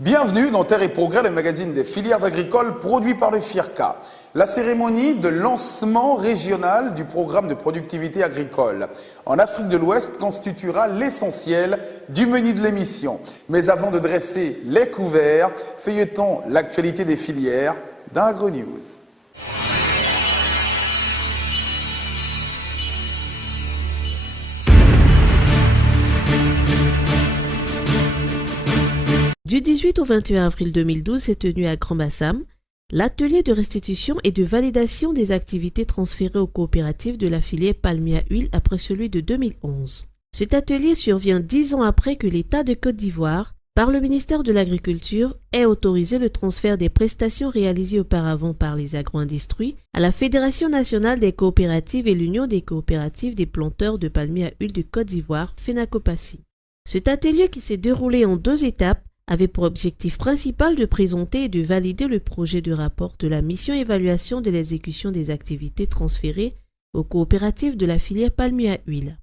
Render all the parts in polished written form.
Bienvenue dans Terre et Progrès, le magazine des filières agricoles produit par le FIRCA. La cérémonie de lancement régional du programme de productivité agricole en Afrique de l'Ouest constituera l'essentiel du menu de l'émission. Mais avant de dresser les couverts, feuilletons l'actualité des filières dans AgroNews. Du 18 au 21 avril 2012 s'est tenu à Grand-Bassam l'atelier de restitution et de validation des activités transférées aux coopératives de la filière palmier à huile après celui de 2011. Cet atelier survient 10 ans après que l'État de Côte d'Ivoire, par le ministère de l'Agriculture, ait autorisé le transfert des prestations réalisées auparavant par les agro-industries à la Fédération nationale des coopératives et l'Union des coopératives des planteurs de palmier à huile de Côte d'Ivoire, FENACOPACI. Cet atelier qui s'est déroulé en 2 étapes avait pour objectif principal de présenter et de valider le projet de rapport de la mission évaluation de l'exécution des activités transférées aux coopératives de la filière palmier à huile.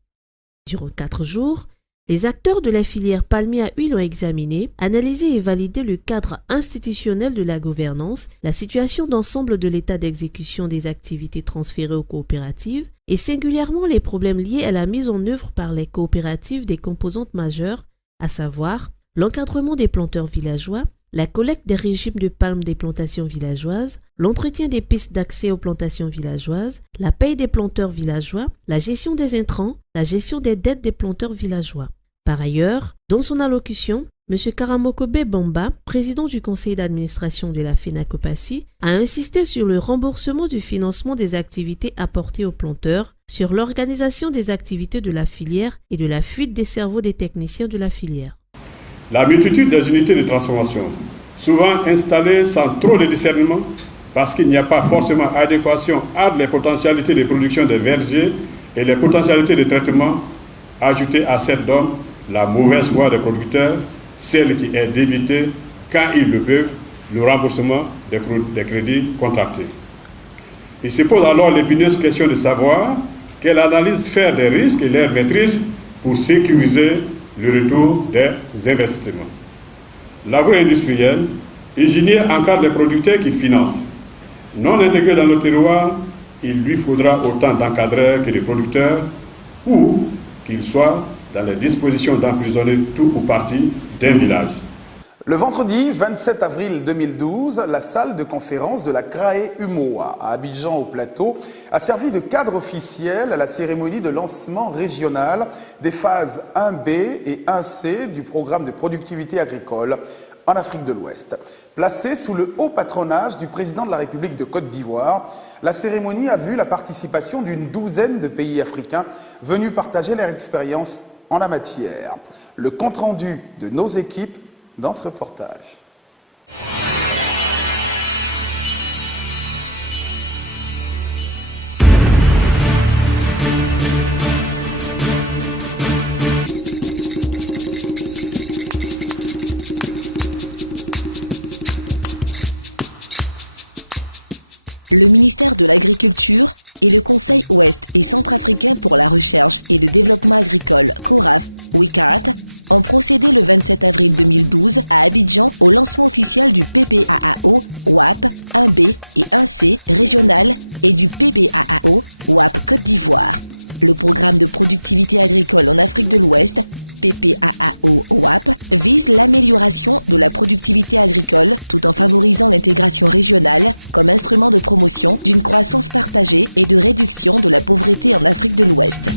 Durant 4 jours, les acteurs de la filière palmier à huile ont examiné, analysé et validé le cadre institutionnel de la gouvernance, la situation d'ensemble de l'état d'exécution des activités transférées aux coopératives et singulièrement les problèmes liés à la mise en œuvre par les coopératives des composantes majeures, à savoir l'encadrement des planteurs villageois, la collecte des régimes de palme des plantations villageoises, l'entretien des pistes d'accès aux plantations villageoises, la paie des planteurs villageois, la gestion des intrants, la gestion des dettes des planteurs villageois. Par ailleurs, dans son allocution, M. Karamokobe Bamba, président du conseil d'administration de la FENACOPACI, a insisté sur le remboursement du financement des activités apportées aux planteurs, sur l'organisation des activités de la filière et de la fuite des cerveaux des techniciens de la filière. La multitude des unités de transformation, souvent installées sans trop de discernement, parce qu'il n'y a pas forcément adéquation entre les potentialités de production des vergers et les potentialités de traitement, ajoutées à cette donne la mauvaise foi des producteurs, celle qui est d'éviter, quand ils le peuvent, le remboursement des crédits contractés. Il se pose alors l'épineuse question de savoir quelle analyse faire des risques et leur maîtrise pour sécuriser le retour des investissements. L'agro-industriel, ingénieur encadre les producteurs qu'il finance. Non intégré dans le terroir, il lui faudra autant d'encadreurs que de producteurs, ou qu'ils soient dans les dispositions d'emprisonner tout ou partie d'un village. Le vendredi 27 avril 2012, la salle de conférence de la CRAE UMOA à Abidjan au Plateau a servi de cadre officiel à la cérémonie de lancement régional des phases 1B et 1C du programme de productivité agricole en Afrique de l'Ouest. Placée sous le haut patronage du président de la République de Côte d'Ivoire, la cérémonie a vu la participation d'une 12aine de pays africains venus partager leur expérience en la matière. Le compte-rendu de nos équipes dans ce reportage. Le ministère de l'Agriculture et le Conseil ouest et centrafricain pour la recherche et le développement agricole, CORAF, WICART, ont procédé le 27 avril 2012 à Abidjan au lancement officiel du PPAAO WAP 1B et 1C régional et du PPAAO WAP Côte d'Ivoire. Le programme de productivité agricole en Afrique de l'Ouest, PPAAO WAP, vise l'amélioration de la productivité agricole tout en favorisant l'intégration régionale comme instrument de promotion d'une croissance partagée et de réduction de la pauvreté en Afrique de l'Ouest.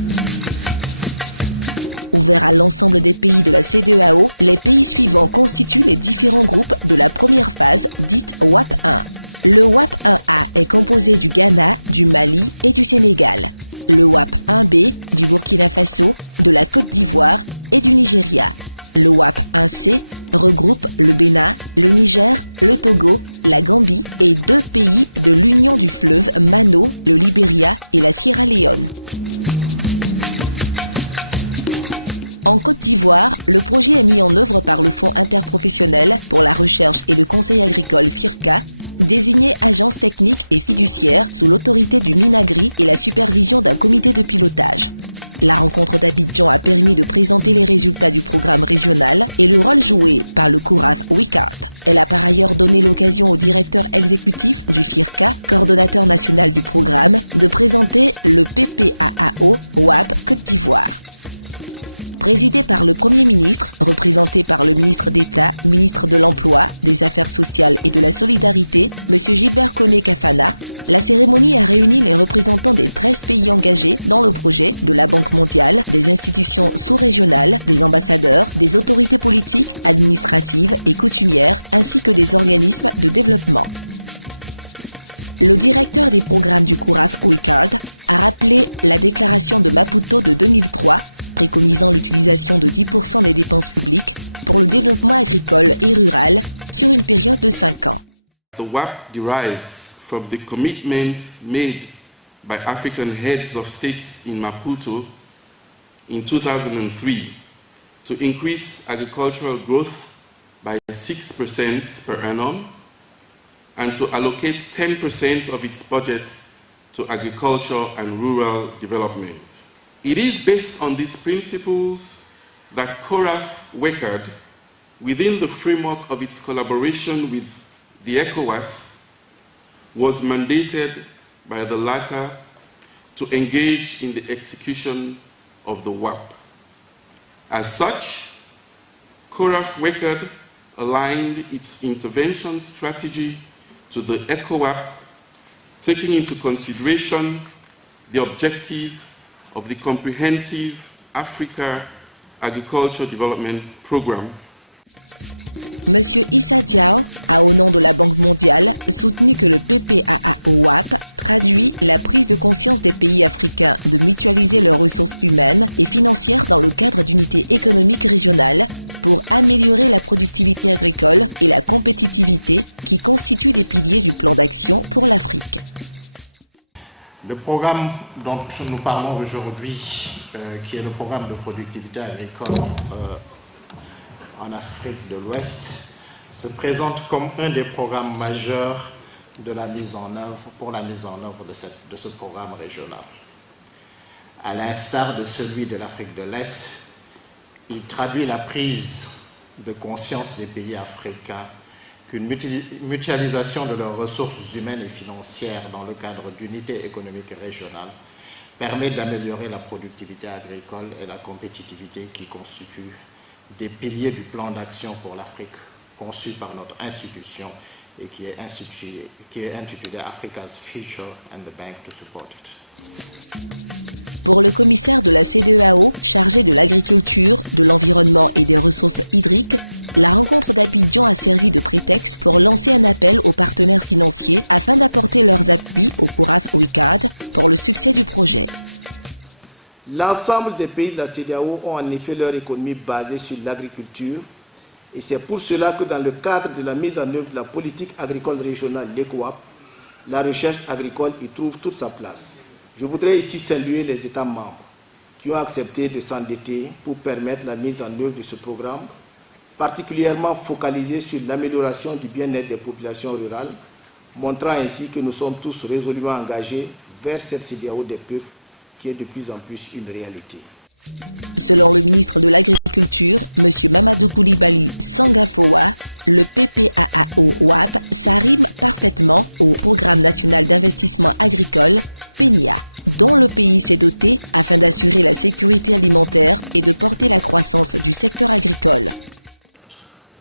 Ouvert à l'ensemble des pays de la CEDEAO, les pays suivants constituent les différents groupes de la première phase, dite WAP 1. Le WAP 1A est composé du Ghana, du Mali et du Sénégal. Le WAP 1B du Burkina Faso, de la Côte d'Ivoire et du Nigeria. Le WAP 1C regroupe le Bénin, le Niger, le Togo, la Gambie et 2 pays de l'Union du fleuve Mano, le Libéria et la Sierra Leone. En Côte d'Ivoire, le projet est mis en œuvre par le Fonds interprofessionnel pour la recherche et le conseil agricole FIRCA, désigné agence technique et fiduciaire sous l'autorité du Minagri et la supervision d'un comité de pilotage. La rencontre d'Abidjan a permis de présenter les résultats du programme régional et le rôle joué par le CORAF WICART. Elle a par ailleurs donné l'occasion au directeur exécutif du FIRCA, coordonnateur national du programme, de présenter le PPAAO WAP Côte d'Ivoire. Présidé par le Premier ministre, représenté par le ministre d'État, ministre de l'Emploi, des Affaires sociales et de la Solidarité, M. Gilbert Koné Kafana, la cérémonie a réuni les représentants des 13 pays engagés dans le projet de la Banque mondiale, des institutions sous-régionales, des ambassadeurs, des autorités politiques, administratives et coutumières, ainsi que des organismes de développement. Le directeur des programmes du CORAF WICART a rappelé la déclaration de Maputo de 2003 préconisant l'utilisation de 10% des dépenses publiques pour le développement agricole et rural sur une période de 5 ans. The WAP derives from the commitment made by African heads of states in Maputo in 2003 to increase agricultural growth by 6% per annum and to allocate 10% of its budget to agriculture and rural development. It is based on these principles that CORAF WICART, within the framework of its collaboration with the ECOWAS, was mandated by the latter to engage in the execution of the WAP. As such, CORAF WICART aligned its intervention strategy to the ECOWAP, taking into consideration the objective of the Comprehensive Africa Agriculture Development Programme. Monsieur Issa Diao a, au nom de la Banque mondiale, soutenu que le PPAAO-WAP traduit la prise de conscience des pays africains de mutualiser leurs ressources humaines et financières dans le cadre d'unités économiques régionales pour améliorer la productivité agricole et la compétitivité qui constituent des piliers du plan d'action pour l'Afrique. Le programme dont nous parlons aujourd'hui, qui est le programme de productivité agricole en Afrique de l'Ouest, se présente comme un des programmes majeurs de la mise en œuvre, pour la mise en œuvre de ce programme régional. À l'instar de celui de l'Afrique de l'Est, il traduit la prise de conscience des pays africains qu'une mutualisation de leurs ressources humaines et financières dans le cadre d'unités économiques régionales permet d'améliorer la productivité agricole et la compétitivité qui constituent des piliers du plan d'action pour l'Afrique conçu par notre institution et qui est intitulé Africa's Future and the Bank to Support it. Pour le commissaire de la CEDEAO chargé de l'agriculture, de l'environnement et des ressources hydriques, la rencontre d'Abidjan a servi de prétexte pour lancer un appel aux partenaires financiers afin d'apporter leurs appuis au CORAF WICART pour le succès du projet. L'ensemble des pays de la CEDEAO ont en effet leur économie basée sur l'agriculture et c'est pour cela que dans le cadre de la mise en œuvre de la politique agricole régionale, l'ECOWAP, la recherche agricole y trouve toute sa place. Je voudrais ici saluer les États membres qui ont accepté de s'endetter pour permettre la mise en œuvre de ce programme, particulièrement focalisé sur l'amélioration du bien-être des populations rurales, montrant ainsi que nous sommes tous résolument engagés vers cette CEDEAO des peuples qui est de plus en plus une réalité. Selon le ministre de l'Agriculture, M. Mamadou Koulibaly Sangafowa, le PPAAO-WAP s'arrime parfaitement au Programme national d'investissement agricole, PNIA, dont le pays s'est doté afin d'assurer la sécurité alimentaire et de porter la croissance du secteur agricole.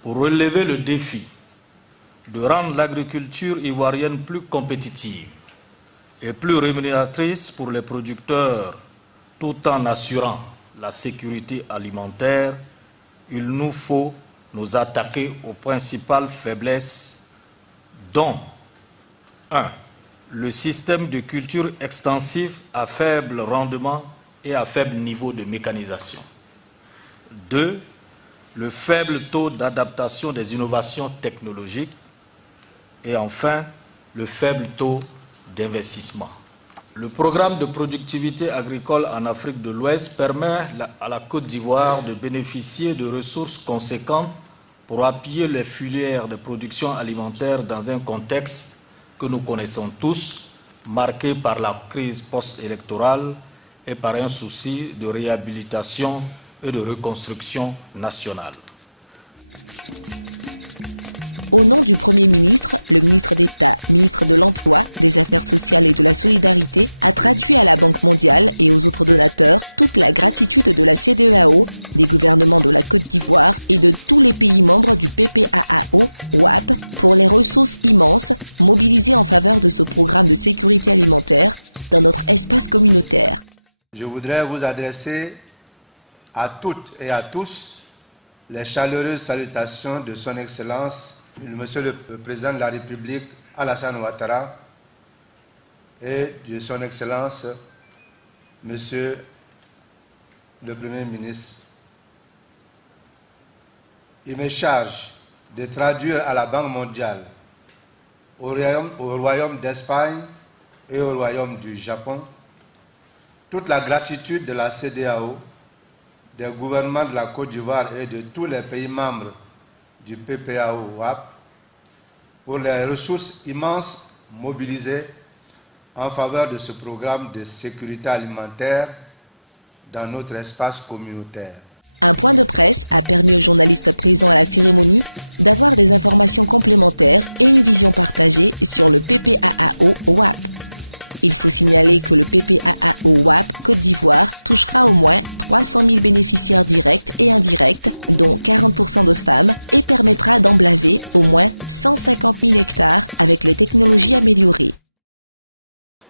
Pour relever le défi de rendre l'agriculture ivoirienne plus compétitive et plus rémunératrice pour les producteurs, tout en assurant la sécurité alimentaire, il nous faut nous attaquer aux principales faiblesses dont 1. Le système de culture extensive à faible rendement et à faible niveau de mécanisation. 2. Le faible taux d'adaptation des innovations technologiques. Et enfin, le faible taux d'investissement. Le programme de productivité agricole en Afrique de l'Ouest permet à la Côte d'Ivoire de bénéficier de ressources conséquentes pour appuyer les filières de production alimentaire dans un contexte que nous connaissons tous, marqué par la crise post-électorale et par un souci de réhabilitation et de reconstruction nationale. Au nom du Premier ministre, le ministre d'État, ministre de l'Emploi, des Affaires sociales et de la Solidarité, a traduit à la Banque mondiale et aux autres donateurs toute la gratitude de la CEDEAO, des gouvernements de la Côte d'Ivoire et de tous les pays membres du PPAAO, WAP, pour les ressources immenses mobilisées en faveur de ce programme de sécurité alimentaire dans notre espace communautaire. Je voudrais vous adresser à toutes et à tous les chaleureuses salutations de Son Excellence Monsieur le Président de la République, Alassane Ouattara, et de Son Excellence, Monsieur le Premier ministre. Il me charge de traduire à la Banque mondiale, au Royaume d'Espagne et au Royaume du Japon, toute la gratitude de la CEDEAO, des gouvernements de la Côte d'Ivoire et de tous les pays membres du PPAO-WAP pour les ressources immenses mobilisées en faveur de ce programme de sécurité alimentaire dans notre espace communautaire. Un point de presse a permis aux journalistes présents à la cérémonie d'avoir des informations complémentaires et une vision partagée sur le PPAAO-WAP. Il faut signaler que le PPAAO-WAP Côte d'Ivoire touchera au moins 300 000 bénéficiaires directs et indirects, dont 40% de femmes, et permettra d'emblaver au moins 150 000 hectares avec les technologies améliorées.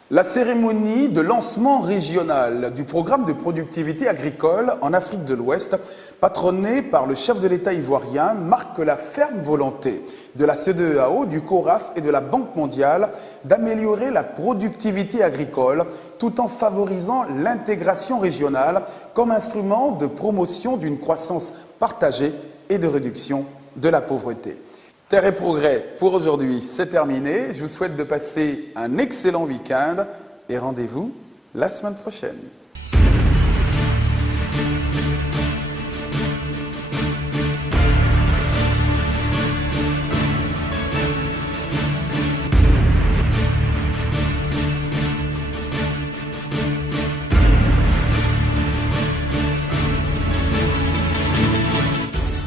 La cérémonie de lancement régional du programme de productivité agricole en Afrique de l'Ouest, patronnée par le chef de l'État ivoirien, marque la ferme volonté de la CEDEAO, du CORAF et de la Banque mondiale d'améliorer la productivité agricole tout en favorisant l'intégration régionale comme instrument de promotion d'une croissance partagée et de réduction de la pauvreté. Terre et Progrès pour aujourd'hui, c'est terminé. Je vous souhaite de passer un excellent week-end et rendez-vous la semaine prochaine.